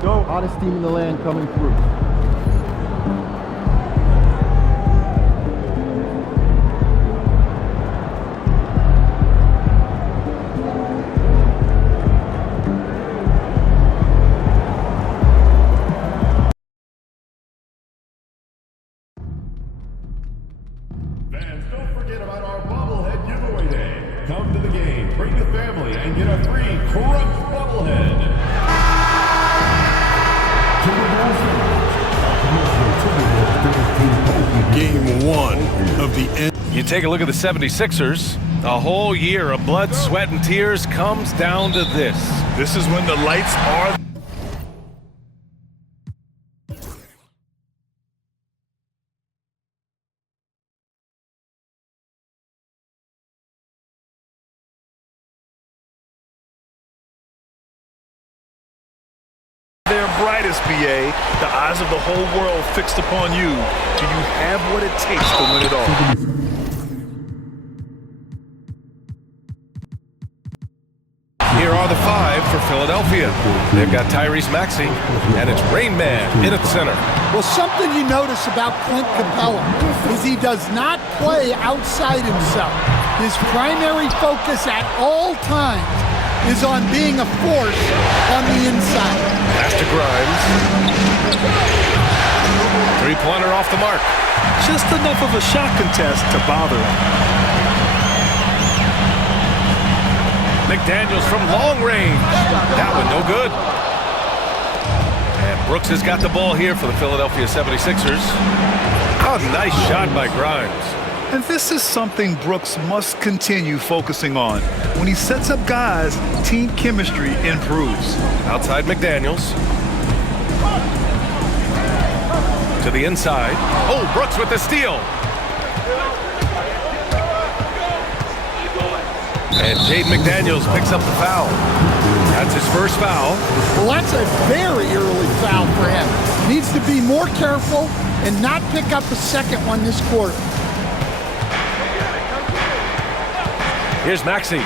go. Hottest team in the land coming through. Fans, don't forget about our bobblehead giveaway day. Come to the game, bring the family, and get a free Crunch bobblehead. Game one of the end. You take a look at the 76ers. A whole year of blood, sweat, and tears comes down to this. This is when the lights are. Their brightest, BA. The eyes of the whole world fixed upon you. Do you have what it takes to win it all? Here are the five for Philadelphia. They've got Tyrese Maxey, and it's Rain Man in at center. Well, something you notice about Clint Capella is he does not play outside himself. His primary focus at all times is on being a force on the inside. Pass to Grimes. Three-pointer off the mark. Just enough of a shot contest to bother him. McDaniels from long range. That one no good. And Brooks has got the ball here for the Philadelphia 76ers. Oh, nice shot by Grimes. And this is something Brooks must continue focusing on. When he sets up guys, team chemistry improves. Outside McDaniels. To the inside. Oh, Brooks with the steal. And Jaden McDaniels picks up the foul. That's his first foul. Well, that's a very early foul for him. Needs to be more careful and not pick up a second one this quarter. Here's Maxey.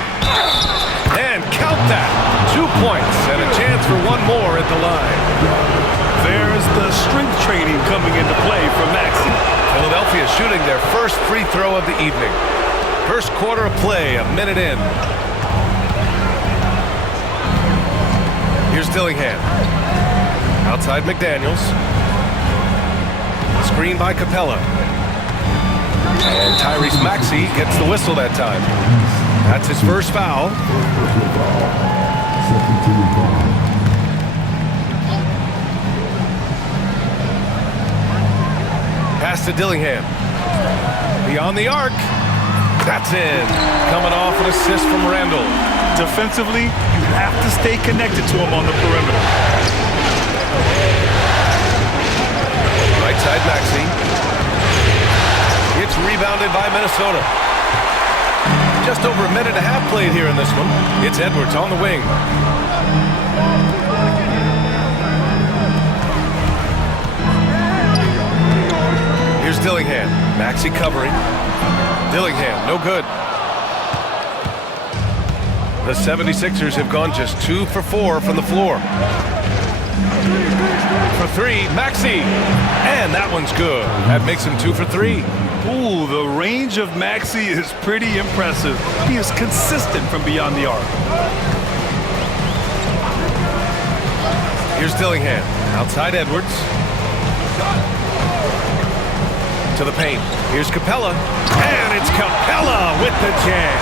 And count that. 2 points and a chance for one more at the line. There's the strength training coming into play for Maxey. Philadelphia shooting their first free throw of the evening. First quarter of play, a minute in. Here's Dillingham. Outside McDaniels. Screen by Capella. And Tyrese Maxey gets the whistle that time. That's his first foul. Pass to Dillingham. Beyond the arc. That's in. Coming off an assist from Randall. Defensively, you have to stay connected to him on the perimeter. Right side Maxey. It's rebounded by Minnesota. Just over a minute and a half played here in this one. It's Edwards on the wing. Here's Dillingham. Maxey covering. Dillingham, no good. The 76ers have gone just 2 for 4 from the floor. For three, Maxey. And that one's good. That makes him 2 for 3. Ooh, the range of Maxey is pretty impressive. He is consistent from beyond the arc. Here's Dillingham. Outside Edwards. To the paint. Here's Capella. And it's Capella with the jam.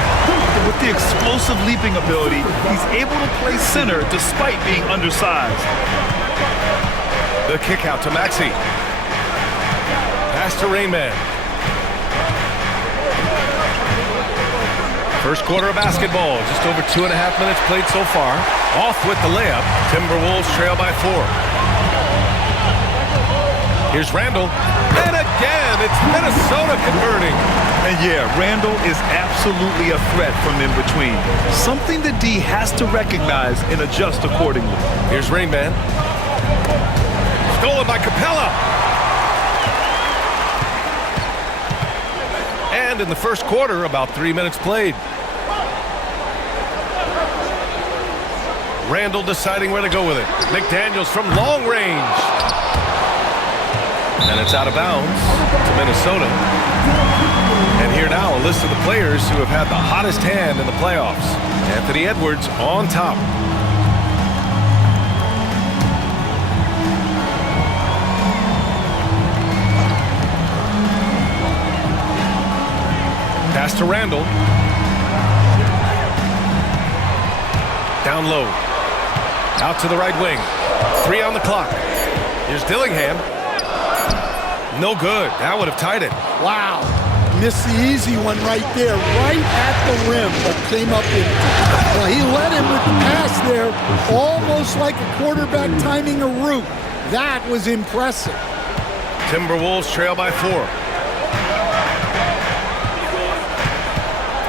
With the explosive leaping ability, he's able to play center despite being undersized. The kick out to Maxey. Pass to Rainman. First quarter of basketball. Just over 2.5 minutes played so far. Off with the layup. Timberwolves trail by 4. Here's Randall. And again, it's Minnesota converting. And yeah, Randall is absolutely a threat from in between. Something that D has to recognize and adjust accordingly. Here's Rainman. Stolen by Capella. And in the first quarter, about 3 minutes played. Randall deciding where to go with it. McDaniels from long range. And it's out of bounds to Minnesota. And here now, a list of the players who have had the hottest hand in the playoffs. Anthony Edwards on top. Pass to Randall. Down low. Out to the right wing. 3 on the clock. Here's Dillingham. No good. That would have tied it. Wow. Missed the easy one right there, right at the rim, but came up with it. Well, he led him with the pass there, almost like a quarterback timing a route. That was impressive. Timberwolves trail by 4.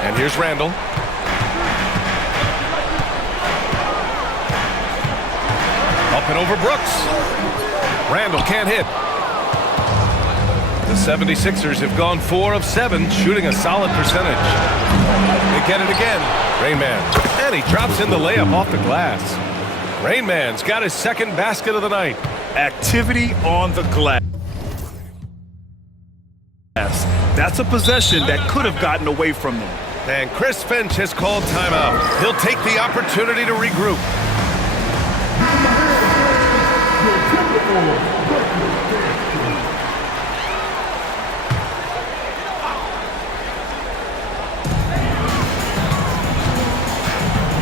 And here's Randall. Up and over Brooks. Randall can't hit. The 76ers have gone 4 of 7, shooting a solid percentage. They get it again. Rain Man. And he drops in the layup off the glass. Rain Man's got his second basket of the night. Activity on the glass. That's a possession that could have gotten away from them. And Chris Finch has called timeout. He'll take the opportunity to regroup.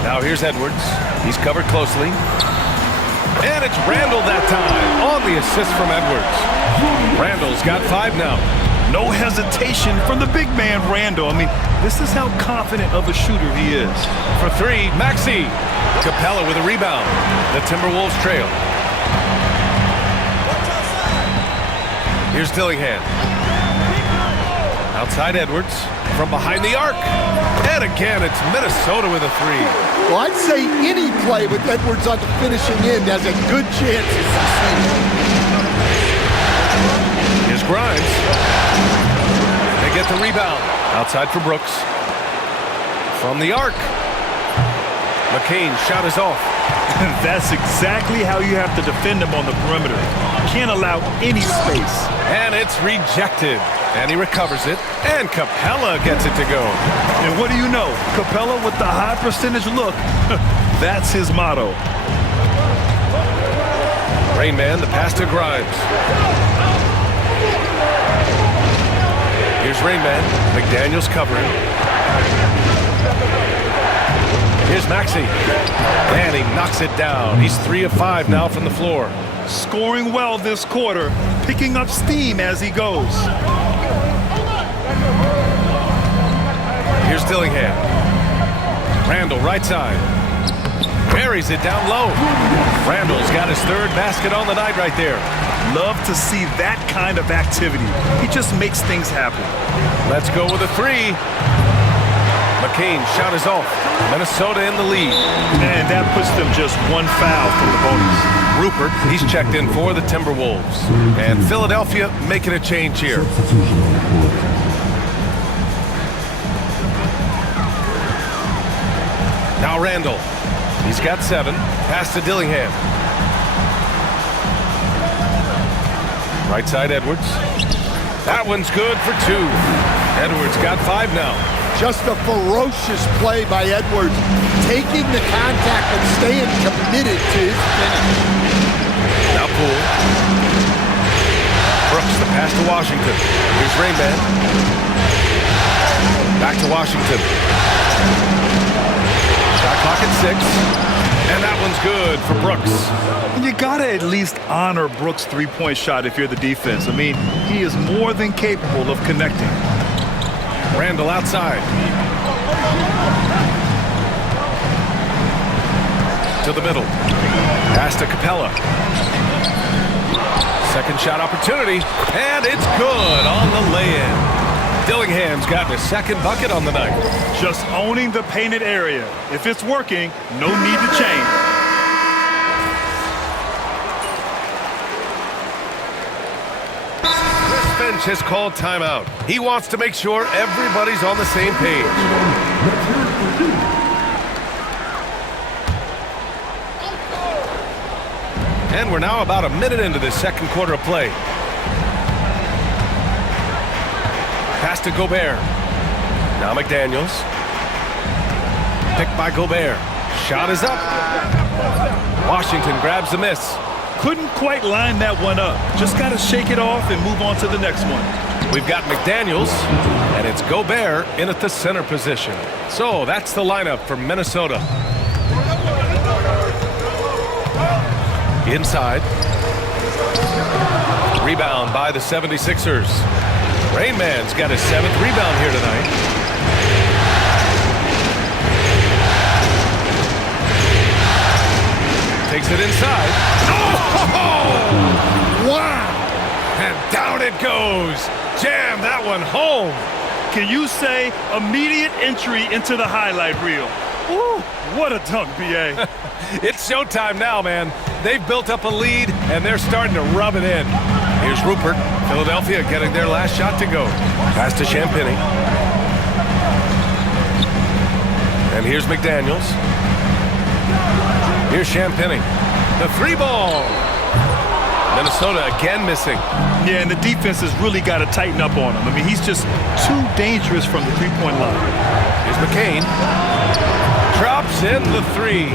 Now here's Edwards. He's covered closely. And it's Randall that time on the assist from Edwards. Randall's got 5 now. No hesitation from the big man, Randall. I mean, this is how confident of a shooter he is. For 3, Maxey. Capella with a rebound. The Timberwolves trail. Here's Dillingham. Outside Edwards. From behind the arc. And again, it's Minnesota with a 3. Well, I'd say any play with Edwards on the finishing end has a good chance of succeeding. Here's Grimes. They get the rebound. Outside for Brooks. From the arc. McCain shot is off. That's exactly how you have to defend him on the perimeter. Can't allow any space. And it's rejected. And he recovers it. And Capella gets it to go. And what do you know? Capella with the high percentage look. That's his motto. Rain Man, the pass to Grimes. Here's Rain Man. McDaniels covering. Here's Maxey. And he knocks it down. He's 3 of 5 now from the floor. Scoring well this quarter, picking up steam as he goes. Here's Dillingham. Randall, right side. Buries it down low. Randall's got his 3rd basket on the night right there. Love to see that kind of activity. He just makes things happen. Let's go with a 3. McCain shot is off. Minnesota in the lead. And that puts them just 1 foul from the bonus. Rupert, he's checked in for the Timberwolves. And Philadelphia making a change here. Now Randall. He's got 7. Pass to Dillingham. Right side Edwards. That one's good for 2. Edwards got 5 now. Just a ferocious play by Edwards, taking the contact and staying committed to his finish. Now Poole. Brooks, the pass to Washington. Here's Rain Man. Back to Washington. Shot clock at 6. And that one's good for Brooks. And you gotta at least honor Brooks' 3-point shot if you're the defense. I mean, he is more than capable of connecting. Randall outside. To the middle. Pass to Capella. Second shot opportunity. And it's good on the lay-in. Dillingham's gotten his 2nd bucket on the night. Just owning the painted area. If it's working, no need to change. Finch has called timeout. He wants to make sure everybody's on the same page. And we're now about a minute into this second quarter of play. Pass to Gobert. Now McDaniels. Picked by Gobert. Shot is up. Washington grabs the miss. Couldn't quite line that one up. Just got to shake it off and move on to the next one. We've got McDaniels, and it's Gobert in at the center position. So that's the lineup for Minnesota. Inside. Rebound by the 76ers. Rain Man's got his 7th rebound here tonight. Takes it inside. Oh! Wow! And down it goes. Jam that one home. Can you say immediate entry into the highlight reel? Woo, what a dunk, B.A. It's showtime now, man. They've built up a lead, and they're starting to rub it in. Here's Rupert. Philadelphia getting their last shot to go. Pass to Champagnie. And here's McDaniels. Here's Champagnie. The 3 ball. Minnesota again missing. Yeah, and the defense has really got to tighten up on him. I mean, he's just too dangerous from the three-point line. Here's McCain. Drops in the 3.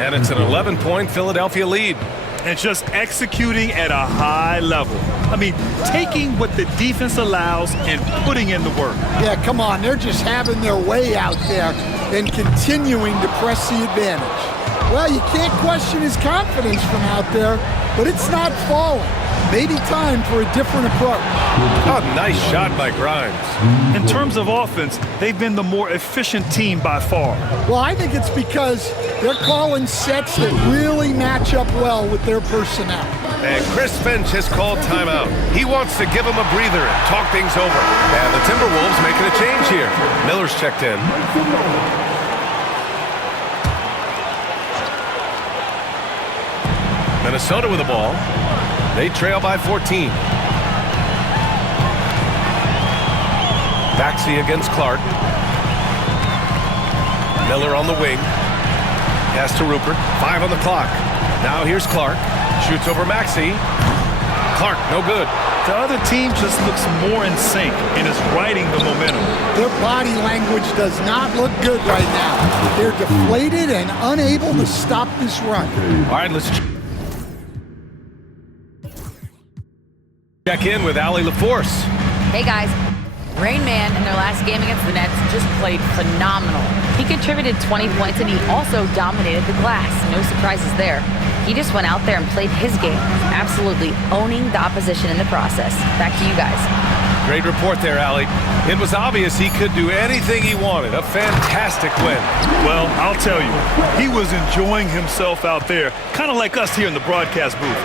And it's an 11-point Philadelphia lead. And just executing at a high level. I mean, taking what the defense allows and putting in the work. Yeah, come on. They're just having their way out there and continuing to press the advantage. Well, you can't question his confidence from out there, but it's not falling. Maybe time for a different approach. Oh, nice shot by Grimes. In terms of offense, they've been the more efficient team by far. Well, I think it's because they're calling sets that really match up well with their personnel. And Chris Finch has called timeout. He wants to give them a breather and talk things over. And the Timberwolves making a change here. Miller's checked in. Minnesota with the ball. They trail by 14. Maxey against Clark. Miller on the wing. Pass to Rupert. 5 on the clock. Now here's Clark. Shoots over Maxey. Clark, no good. The other team just looks more in sync and is riding the momentum. Their body language does not look good right now. They're deflated and unable to stop this run. All right, let's check in with Allie LaForce. Hey guys, Rain Man in their last game against the Nets just played phenomenal. He contributed 20 points and he also dominated the glass. No surprises there. He just went out there and played his game, absolutely owning the opposition in the process. Back to you guys. Great report there, Allie. It was obvious he could do anything he wanted. A fantastic win. Well, I'll tell you, he was enjoying himself out there, kind of like us here in the broadcast booth.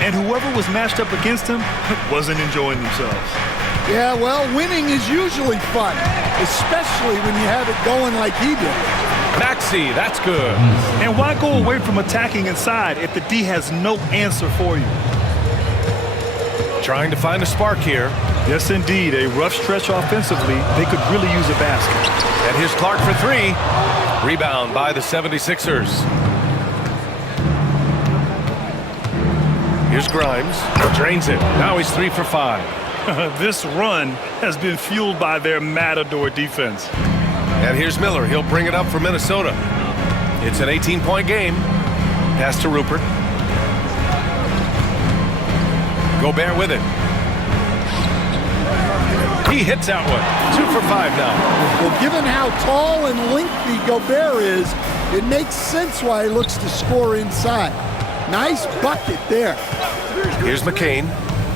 And whoever was matched up against him wasn't enjoying themselves. Yeah, well, winning is usually fun, especially when you have it going like he did. Maxey, that's good. And why go away from attacking inside if the D has no answer for you? Trying to find a spark here. Yes, indeed. A rough stretch offensively. They could really use a basket. And here's Clark for 3. Rebound by the 76ers. Here's Grimes. Drains it. Now he's 3 for 5. This run has been fueled by their matador defense. And here's Miller. He'll bring it up for Minnesota. It's an 18-point game. Pass to Rupert. Gobert with it. He hits that one. 2 for 5 now. Well, given how tall and lengthy Gobert is, it makes sense why he looks to score inside. Nice bucket there. Here's McCain.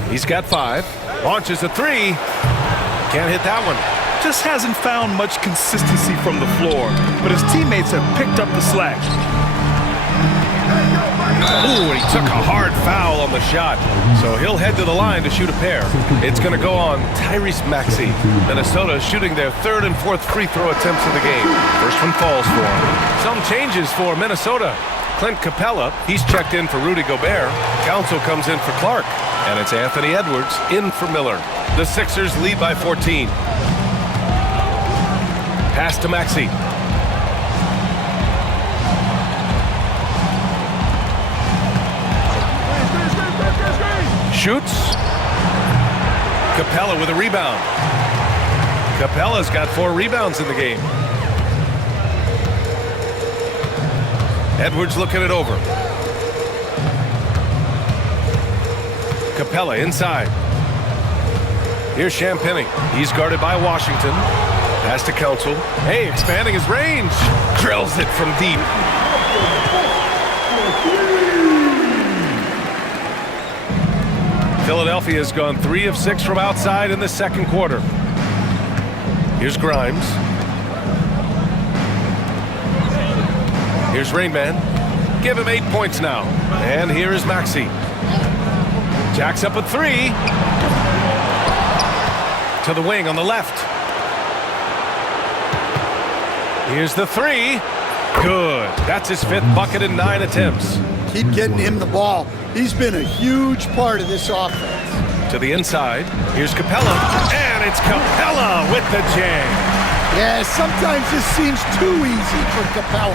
He's got 5. Launches a 3. Can't hit that one. Just hasn't found much consistency from the floor, but his teammates have picked up the slack. Ooh, and he took a hard foul on the shot. So he'll head to the line to shoot a pair. It's going to go on Tyrese Maxey. Minnesota shooting their 3rd and 4th free throw attempts of the game. First one falls for him. Some changes for Minnesota. Clint Capella, he's checked in for Rudy Gobert. Council comes in for Clark. And it's Anthony Edwards in for Miller. The Sixers lead by 14. Pass to Maxey. shoots. Capella with a rebound. Capella's got 4 rebounds in the game. Edwards looking it over. Capella inside. Here's Champagnie. He's guarded by Washington. Pass to Council. Hey, expanding his range. Drills it from deep. Philadelphia has gone 3 of 6 from outside in the second quarter. Here's Grimes. Here's Rain Man. Give him 8 points now. And here is Maxey. Jacks up a 3. To the wing on the left. Here's the 3. Good. That's his 5th bucket in 9 attempts. Keep getting him the ball. He's been a huge part of this offense. To the inside. Here's Capella. And it's Capella with the jam. Yeah, sometimes this seems too easy for Capella.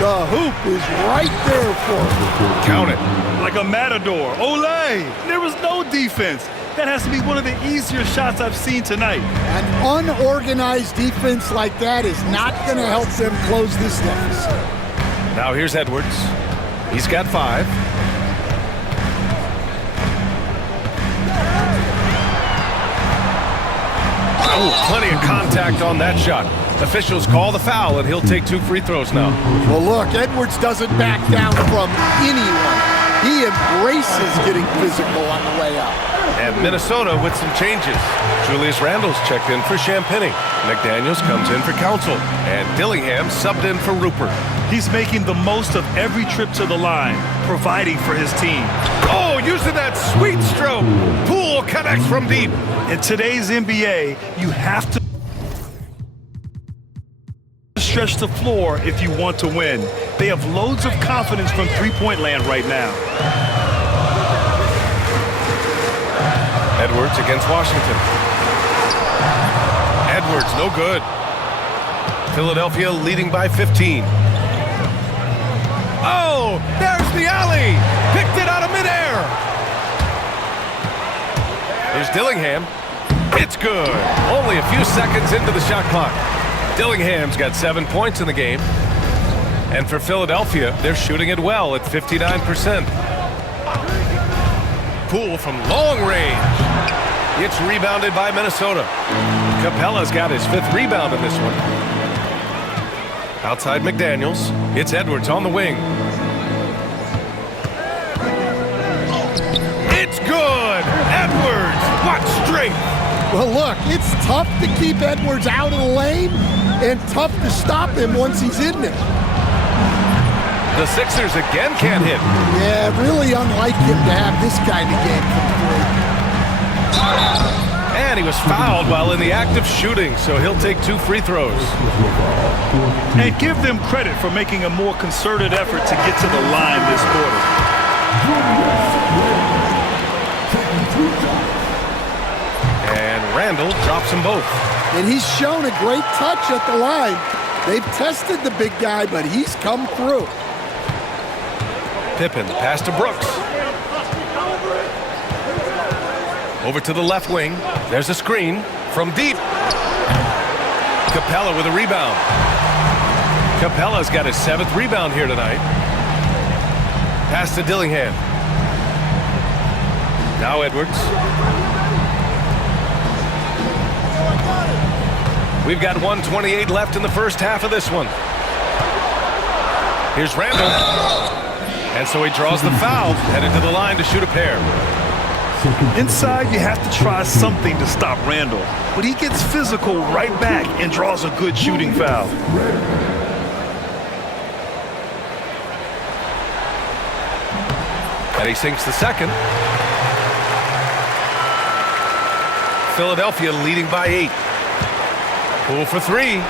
The hoop is right there for him. Count it. Like a matador. Olay! There was no defense. That has to be one of the easier shots I've seen tonight. An unorganized defense like that is not going to help them close this deficit. Now here's Edwards. He's got 5. Oh, plenty of contact on that shot. Officials call the foul, and he'll take 2 free throws now. Well, look, Edwards doesn't back down from anyone. He embraces getting physical on the way out. And Minnesota with some changes. Julius Randle's checked in for Champagnie. McDaniels comes in for Council. And Dillingham subbed in for Rupert. He's making the most of every trip to the line, providing for his team. Oh, using that sweet stroke. Poole connects from deep. In today's NBA, you have to stretch the floor if you want to win. They have loads of confidence from three-point land right now. Edwards against Washington. Edwards, no good. Philadelphia leading by 15. Oh, there's the alley. Picked it out of midair. Here's Dillingham. It's good. Only a few seconds into the shot clock. Dillingham's got 7 points in the game. And for Philadelphia, they're shooting it well at 59%. Poole from long range. It's rebounded by Minnesota. Capella's got his 5th rebound in this one. Outside McDaniels. It's Edwards on the wing. It's good! Edwards! What strength! Well, look, it's tough to keep Edwards out of the lane and tough to stop him once he's in there. The Sixers again can't hit. Yeah, really unlike him to have this kind of game from 3. And he was fouled while in the act of shooting, so he'll take 2 free throws. And give them credit for making a more concerted effort to get to the line this quarter. And Randle drops them both. And he's shown a great touch at the line. They've tested the big guy, but he's come through. Pippen, pass to Brooks. Over to the left wing. There's a screen from deep. Capella with a rebound. Capella's got his 7th rebound here tonight. Pass to Dillingham. Now Edwards. We've got 1:28 left in the first half of this one. Here's Randle. And so he draws the foul, headed to the line to shoot a pair. Inside, you have to try something to stop Randle, but he gets physical right back and draws a good shooting foul. And he sinks the second. Philadelphia leading by 8. Poole for 3.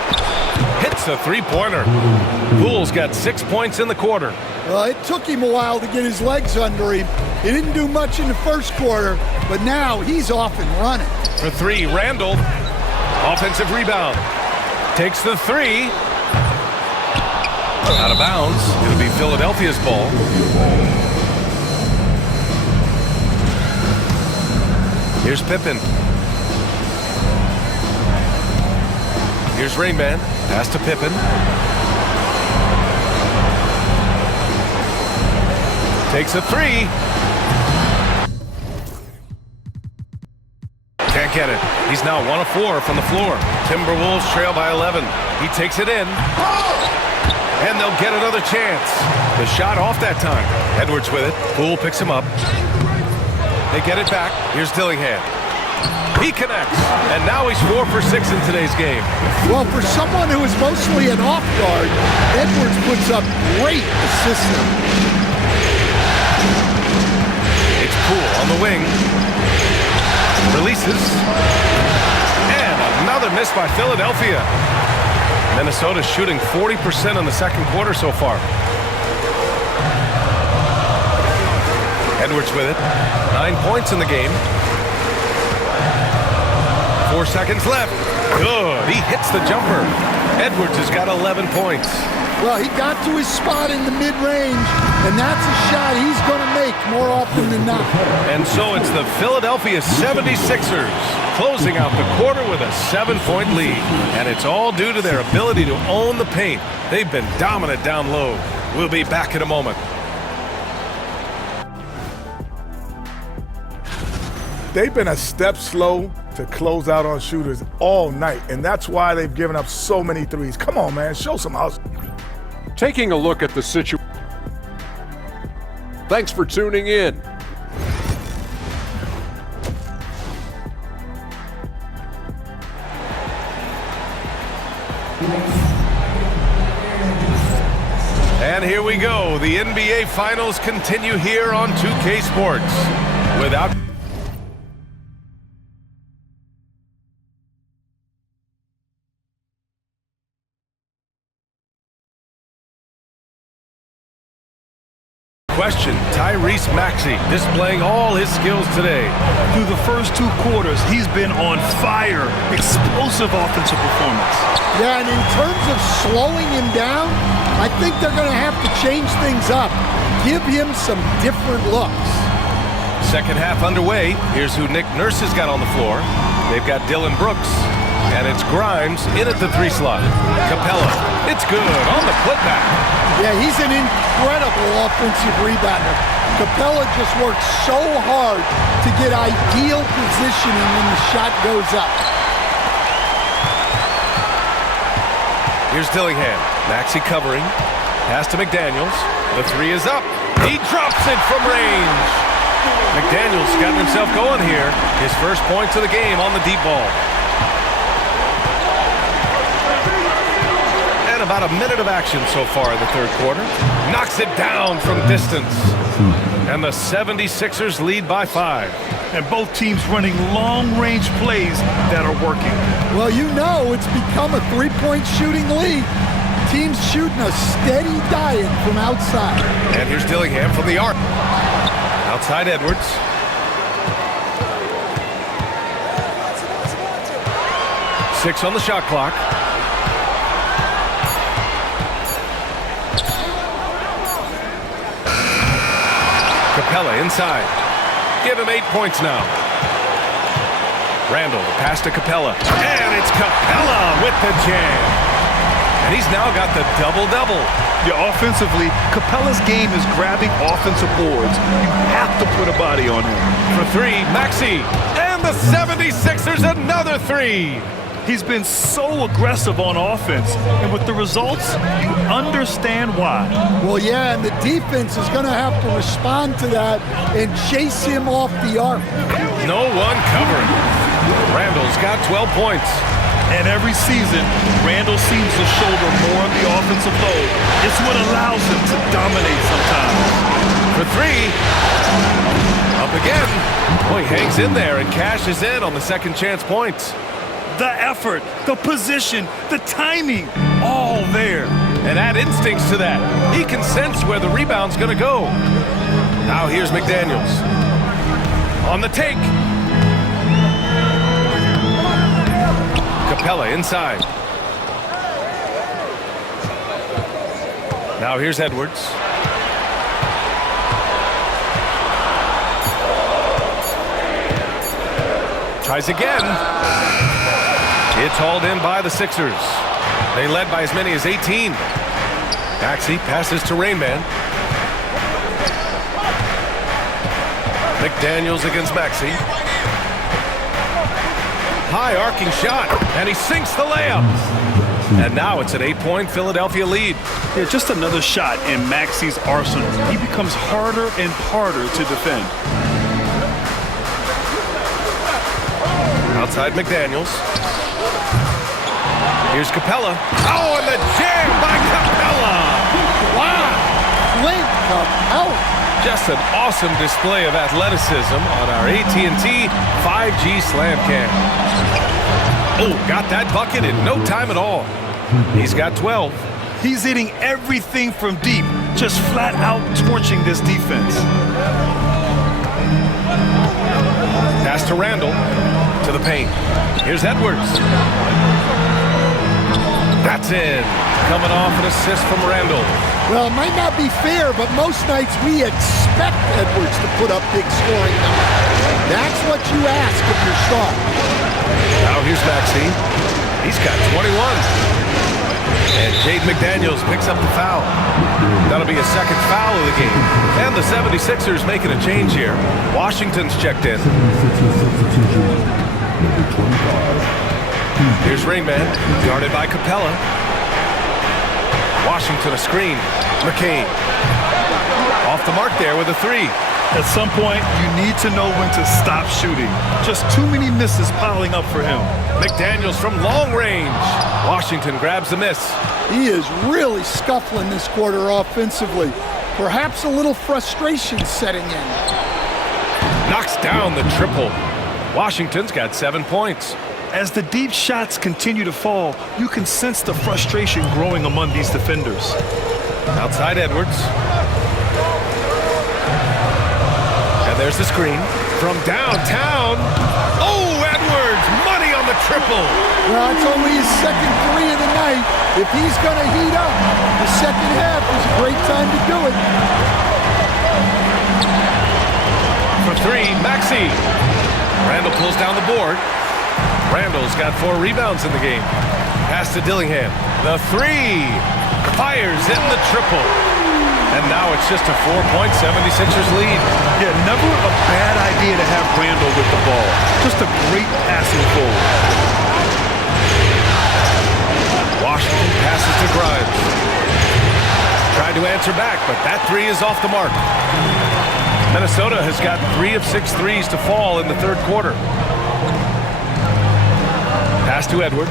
Hits a 3-pointer. Poole's got 6 points in the quarter. Well, it took him a while to get his legs under him. He didn't do much in the first quarter, but now he's off and running. For 3, Randle. Offensive rebound. Takes the 3. Out of bounds. It'll be Philadelphia's ball. Here's Pippen. Here's Rain Man. Pass to Pippen. Takes a three. Can't get it. He's now 1 of 4 from the floor. Timberwolves trail by 11. He takes it in. And they'll get another chance. The shot off that time. Edwards with it. Poole picks him up. They get it back. Here's Dillingham. He connects. And now he's 4 for 6 in today's game. Well, for someone who is mostly an off guard, Edwards puts up great assists. It's Poole on the wing. Releases. And another miss by Philadelphia. Minnesota shooting 40% in the second quarter so far. Edwards with it. 9 points in the game. 4 seconds left. Good. He hits the jumper. Edwards has got 11 points. Well, he got to his spot in the mid-range, and that's a shot he's going to make more often than not. And so it's the Philadelphia 76ers closing out the quarter with a 7-point lead. And it's all due to their ability to own the paint. They've been dominant down low. We'll be back in a moment. They've been a step slow to close out on shooters all night, and that's why they've given up so many threes. Come on, man, show some house. Taking a look at the situation. Thanks for tuning in. And here we go. The NBA Finals continue here on 2K Sports. Without question, Tyrese Maxey displaying all his skills today. Through the first 2 quarters, he's been on fire. Explosive offensive performance. Yeah, and in terms of slowing him down, I think they're going to have to change things up. Give him some different looks. Second half underway. Here's who Nick Nurse has got on the floor. They've got Dylan Brooks. And it's Grimes in at the 3 slot. Capella. It's good on the putback. Yeah, he's an incredible offensive rebounder. Capella just works so hard to get ideal positioning when the shot goes up. Here's Dillingham. Maxey covering. Pass to McDaniels. The 3 is up. He drops it from range. McDaniels got himself going here. His first points of the game on the deep ball. And about a minute of action so far in the third quarter. Knocks it down from distance. And the 76ers lead by 5. And both teams running long-range plays that are working. Well, you know it's become a 3-point shooting league. Teams shooting a steady diet from outside. And here's Dillingham from the arc. Outside Edwards. Six on the shot clock. Capella inside. Give him 8 points now. Randall, pass to Capella. And it's Capella with the jam. And he's now got the double-double. Yeah, offensively, Capella's game is grabbing offensive boards. You have to put a body on him. For 3, Maxey. And the 76ers another 3. He's been so aggressive on offense, and with the results, you understand why. Well, yeah, and the defense is going to have to respond to that and chase him off the arc. No one covering. Randall's got 12 points. And every season, Randall seems to shoulder more of the offensive load. It's what allows him to dominate sometimes. For 3. Up again. Boy, he hangs in there and cashes in on the second chance points. The effort, the position, the timing, all there. And add instincts to that. He can sense where the rebound's going to go. Now here's McDaniels. On the take. Capella inside. Now here's Edwards. Tries again. It's hauled in by the Sixers. They led by as many as 18. Maxey passes to Rain Man. McDaniels against Maxey. High arcing shot, and he sinks the layup. And now it's an 8-point Philadelphia lead. Yeah, just another shot in Maxey's arsenal. He becomes harder and harder to defend. Outside McDaniels. Here's Capella. Oh, and the jam by Capella! Wow! Clint Capella. Just an awesome display of athleticism on our AT&T 5G Slam Cam. Oh, got that bucket in no time at all. He's got 12. He's hitting everything from deep, just flat out torching this defense. Pass to Randall, to the paint. Here's Edwards. That's in. Coming off an assist from Randall. Well, it might not be fair, but most nights we expect Edwards to put up big scoring numbers. That's what you ask of your star. Now here's Maxey. He's got 21. And Jaden McDaniels picks up the foul. That'll be a second foul of the game. And the 76ers making a change here. Washington's checked in. Here's Rain Man, guarded by Capella. Washington a screen. McCain. Off the mark there with a three. At some point, you need to know when to stop shooting. Just too many misses piling up for him. McDaniels from long range. Washington grabs the miss. He is really scuffling this quarter offensively. Perhaps a little frustration setting in. Knocks down the triple. Washington's got 7 points. As the deep shots continue to fall, you can sense the frustration growing among these defenders. Outside Edwards. And there's the screen from downtown. Oh, Edwards, money on the triple. Well, it's only his second three of the night. If he's going to heat up, the second half is a great time to do it. For three, Maxey. Randall pulls down the board. Randall's got 4 rebounds in the game. Pass to Dillingham. The three. Fires in the triple. And now it's just a 4-point 76ers lead. Yeah, never a bad idea to have Randall with the ball. Just a great passing forward. Washington passes to Grimes. Tried to answer back, but that three is off the mark. Minnesota has got 3 of 6 threes to fall in the third quarter. Pass to Edwards.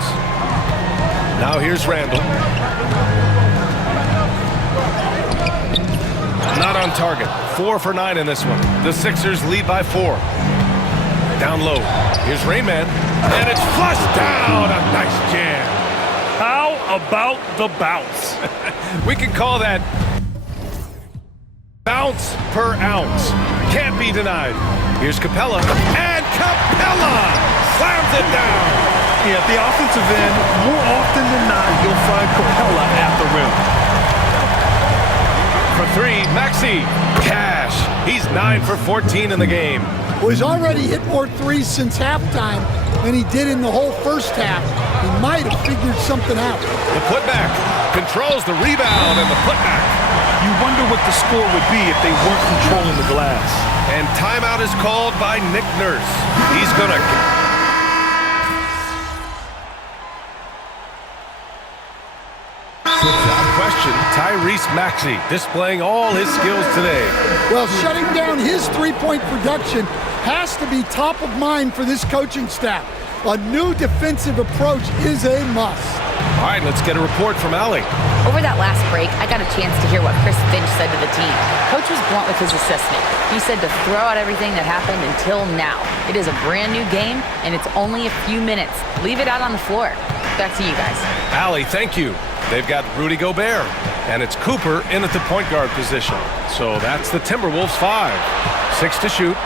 Now here's Randall. Not on target. 4 for 9 in this one. The Sixers lead by 4. Down low. Here's Rain Man. And it's flushed down. A nice jam. How about the bounce? We can call that bounce per ounce. Can't be denied. Here's Capella. And Capella slams it down. Yeah, at the offensive end, more often than not, you'll find Capella at the rim. For three, Maxey. Cash. He's 9 for 14 in the game. Well, he's already hit more threes since halftime than he did in the whole first half. He might have figured something out. The putback. Controls the rebound and the putback. You wonder what the score would be if they weren't controlling the glass. And timeout is called by Nick Nurse. He's going to... Without question, Tyrese Maxey displaying all his skills today. Well, shutting down his three-point production has to be top of mind for this coaching staff. A new defensive approach is a must. All right, let's get a report from Allie. Over that last break, I got a chance to hear what Chris Finch said to the team. Coach was blunt with his assessment. He said to throw out everything that happened until now. It is a brand new game, and it's only a few minutes. Leave it out on the floor. Back to you guys. Allie, thank you. They've got Rudy Gobert, and it's Cooper in at the point guard position. So that's the Timberwolves 5. 6 to shoot.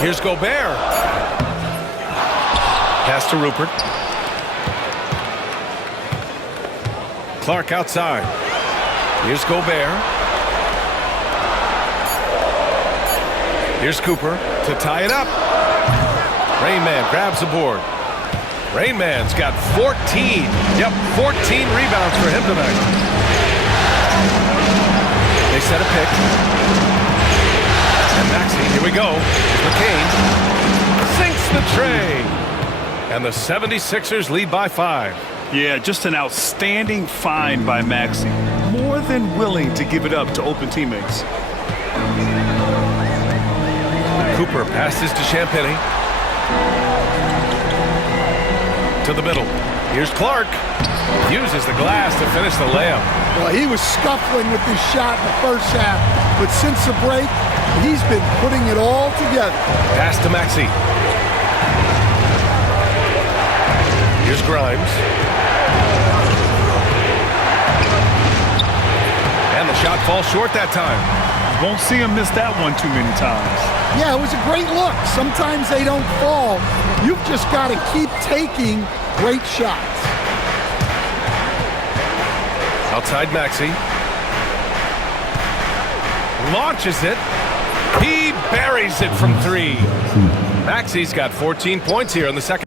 Here's Gobert. Pass to Rupert. Clark outside. Here's Gobert. Here's Cooper to tie it up. Rain Man grabs the board. Rain Man's got 14. Yep, 14 rebounds for him tonight. They set a pick. And Maxey, here we go. McCain sinks the tray. And the 76ers lead by 5. Yeah, just an outstanding find by Maxey. More than willing to give it up to open teammates. Cooper passes to Champagnie. To the middle. Here's Clark. Uses the glass to finish the layup. Well, he was scuffling with his shot in the first half, but since the break, he's been putting it all together. Pass to Maxey. Here's Grimes. And the shot falls short that time. Won't see him miss that one too many times. Yeah, it was a great look. Sometimes they don't fall. You've just got to keep taking great shots. Outside Maxey. Launches it. He buries it from 3. Maxey's got 14 points here in the second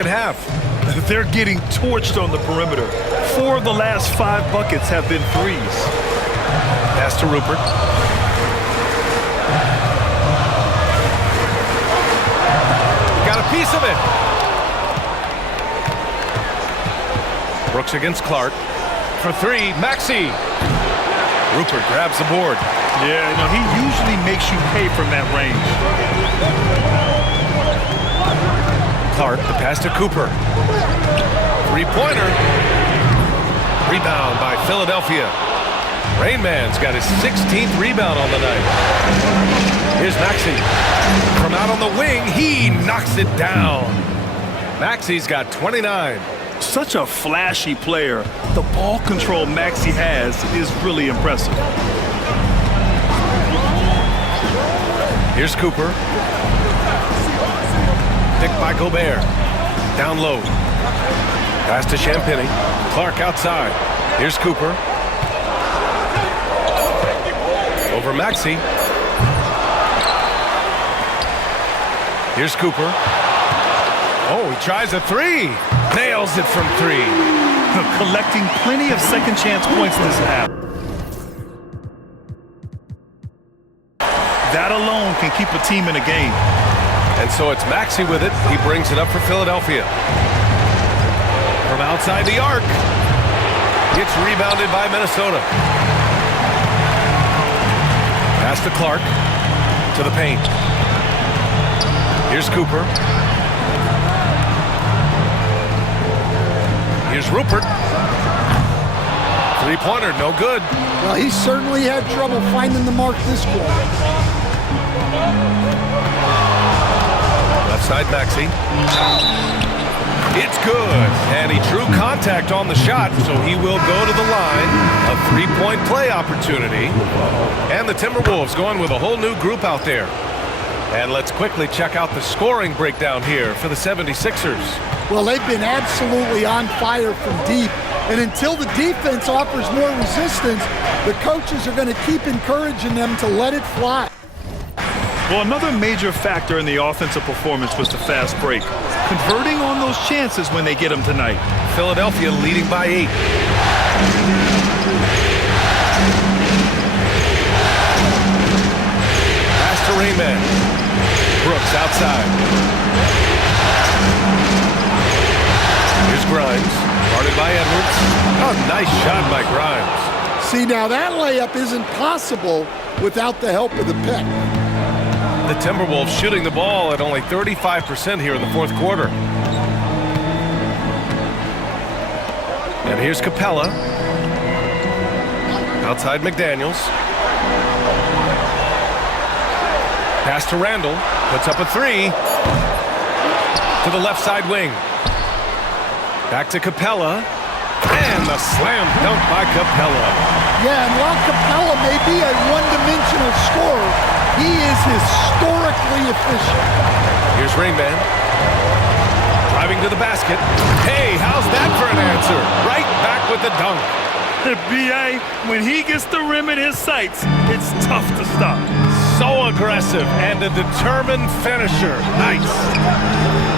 half. They're getting torched on the perimeter. 4 of the last 5 buckets have been threes. Pass to Rupert. Got a piece of it. Brooks against Clark. For 3, Maxey. Rupert grabs the board. Yeah, you know, he usually makes you pay from that range. Clark, the pass to Cooper. 3-pointer. Rebound by Philadelphia. Rain Man's got his 16th rebound on the night. Here's Maxey. From out on the wing, he knocks it down. Maxey's got 29. Such a flashy player. The ball control Maxey has is really impressive. Here's Cooper. Picked by Gobert. Down low. Pass to Champagnie. Clark outside. Here's Cooper. Over Maxey. Here's Cooper. Oh, he tries a 3. Nails it from 3. Collecting plenty of second chance points this half. That alone can keep a team in a game. And so it's Maxey with it. He brings it up for Philadelphia. From outside the arc. Gets rebounded by Minnesota. Pass to Clark. To the paint. Here's Cooper. Here's Rupert. 3-pointer, no good. Well, he certainly had trouble finding the mark this quarter. Left side Maxey. It's good. And he drew contact on the shot, so he will go to the line. A 3-point play opportunity. And the Timberwolves going with a whole new group out there. And let's quickly check out the scoring breakdown here for the 76ers. Well, they've been absolutely on fire from deep. And until the defense offers more resistance, the coaches are going to keep encouraging them to let it fly. Well, another major factor in the offensive performance was the fast break. Converting on those chances when they get them tonight. Philadelphia leading by 8. Pass to Rain Man. Brooks outside. Here's Grimes. Guarded by Edwards. Oh, nice shot by Grimes. See, now that layup isn't possible without the help of the pick. The Timberwolves shooting the ball at only 35% here in the fourth quarter. And here's Capella. Outside McDaniels. Pass to Randall. Puts up a 3. To the left side wing. Back to Capella. And the slam dunk by Capella. Yeah, and while Capella may be a one-dimensional scorer, he is historically efficient. Here's Rain Man. Driving to the basket. Hey, how's that for an answer? Right back with the dunk. B.A., when he gets the rim in his sights, it's tough to stop. So aggressive and a determined finisher. Nice.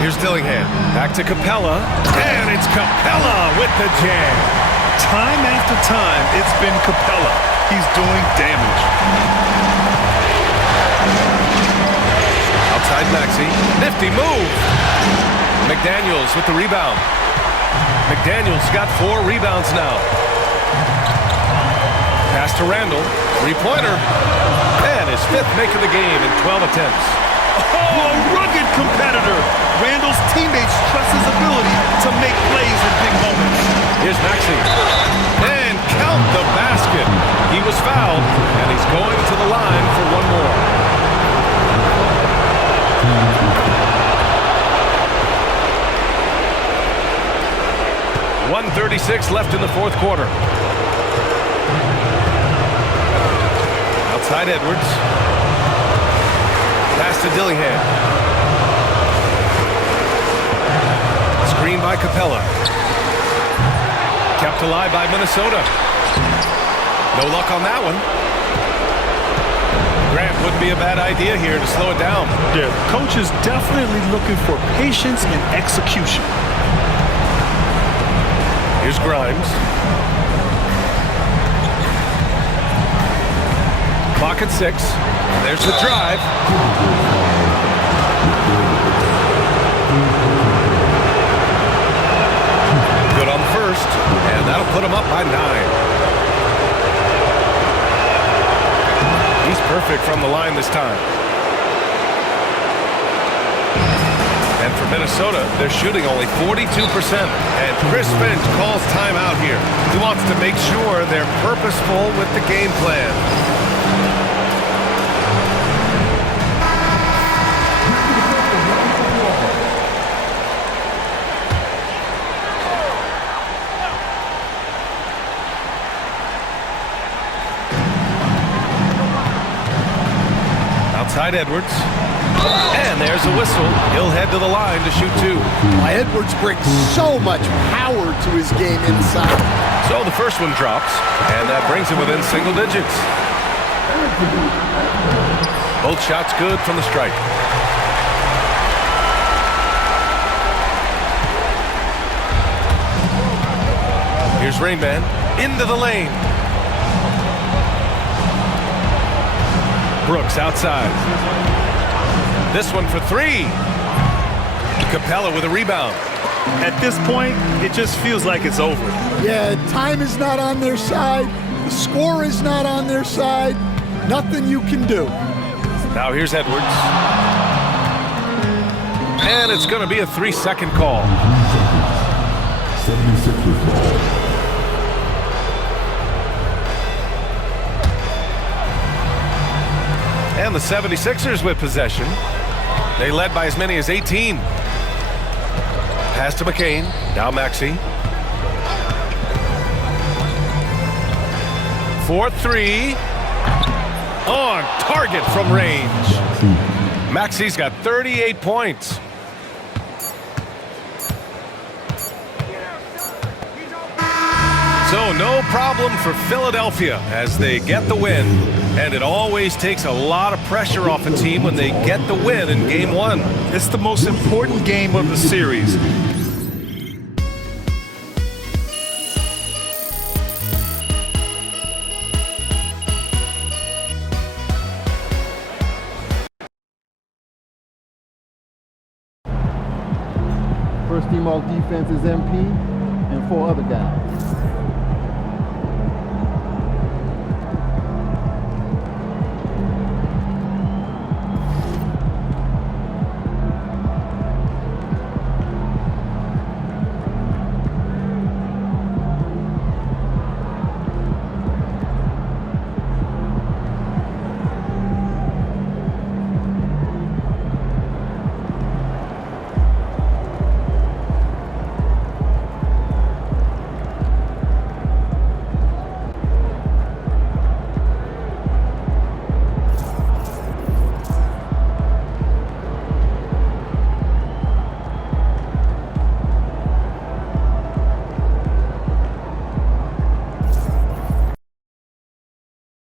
Here's Dillingham. Back to Capella. And it's Capella with the jam. Time after time, it's been Capella. He's doing damage. Outside Maxey. Nifty move. McDaniels with the rebound. McDaniels got 4 rebounds now. Pass to Randall. Three-pointer. And his 5th make of the game in 12 attempts. Oh, a rugged competitor. Randall's teammates trust his ability to make plays in big moments. Here's Maxey. And count the basket. He was fouled, and he's going to the line for one more. .136 left in the 4th quarter. Outside Edwards. Pass to Dillingham. Screen by Capella. Kept alive by Minnesota. No luck on that one. Grant wouldn't be a bad idea here to slow it down. Yeah, the coach is definitely looking for patience and execution. Here's Grimes. Clock at 6. There's the drive. Good on the first, and that'll put him up by 9. He's perfect from the line this time. And for Minnesota, they're shooting only 42%. And Chris Finch calls timeout here. He wants to make sure they're purposeful with the game plan. Outside Edwards. And there's a whistle. He'll head to the line to shoot 2. Edwards brings so much power to his game inside. So the first one drops, and that brings him within single digits. Both shots good from the stripe. Here's Rain Man into the lane. Brooks outside. This one for 3. Capella with a rebound. At this point, it just feels like it's over. Yeah, time is not on their side. The score is not on their side. Nothing you can do. Now here's Edwards. And it's going to be a 3-second call. 76ers ball. And the 76ers with possession. They led by as many as 18. Pass to McCain. Now Maxey. 4-3. On target from range. Maxey's got 38 points. So no problem for Philadelphia as they get the win. And it always takes a lot of pressure off a team when they get the win in Game 1. It's the most important game of the series. First team all defense is MP and 4 other guys.